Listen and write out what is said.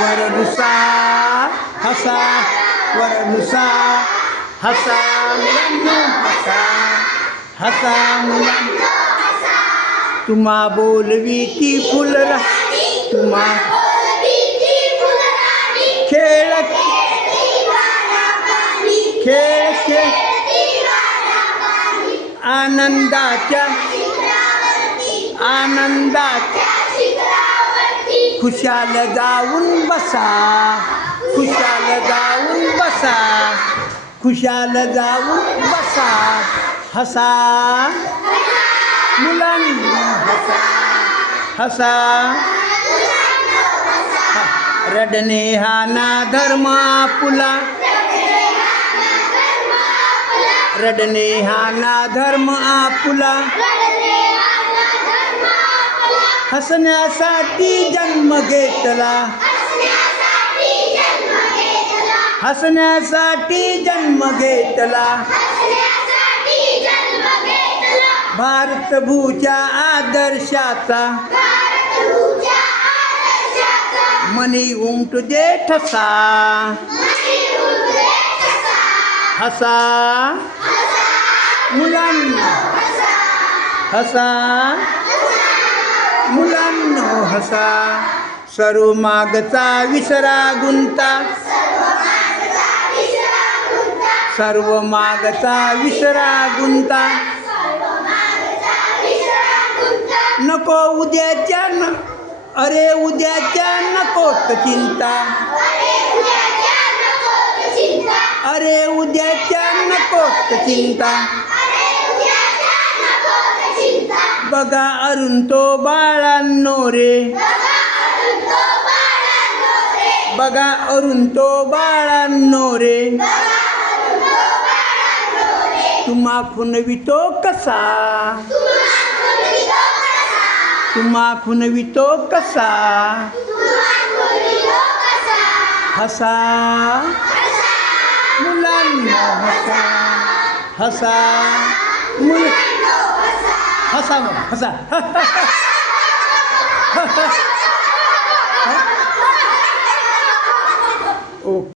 वरनुसा हसा वरनुसा हसा मुलांनो हसा हसा मुलांनो तुम्हा बोलवी ती फुलरा तुम्हा खेळ खेळ खेळ आनंदाच्या आनंदाच्या खुशाल जाऊन बसा खुशाल जाऊन बसा खुशाल जाऊन बसा हसा. मुलांनी हसा हसा. रडणे हा ना धर्म आपुला. रडणे हा ना धर्म आपुला. हसण्यासाठी जन्म घेतला. हसण्यासाठी जन्म घेतला. भारतभूच्या आदर्शाचा. मनी उमट दे ठसा. हसा. मुलांना. हसा. मुलांनो सर्व मागचा विसरा गुंता. सर्व मागचा विसरा गुंता. नको उद्याच्या न अरे उद्याच्या नकोत चिंता. अरे उद्याच्या नकोत चिंता. बघा अरुण तो बाळांनो रे. बघा अरुण तो बाळांनो रे. तुम्हा खुनवितो कसा? तुम्हा खुनवितो कसा? हसा? मुलांना हसा. हसा? हसा मग हसा ओ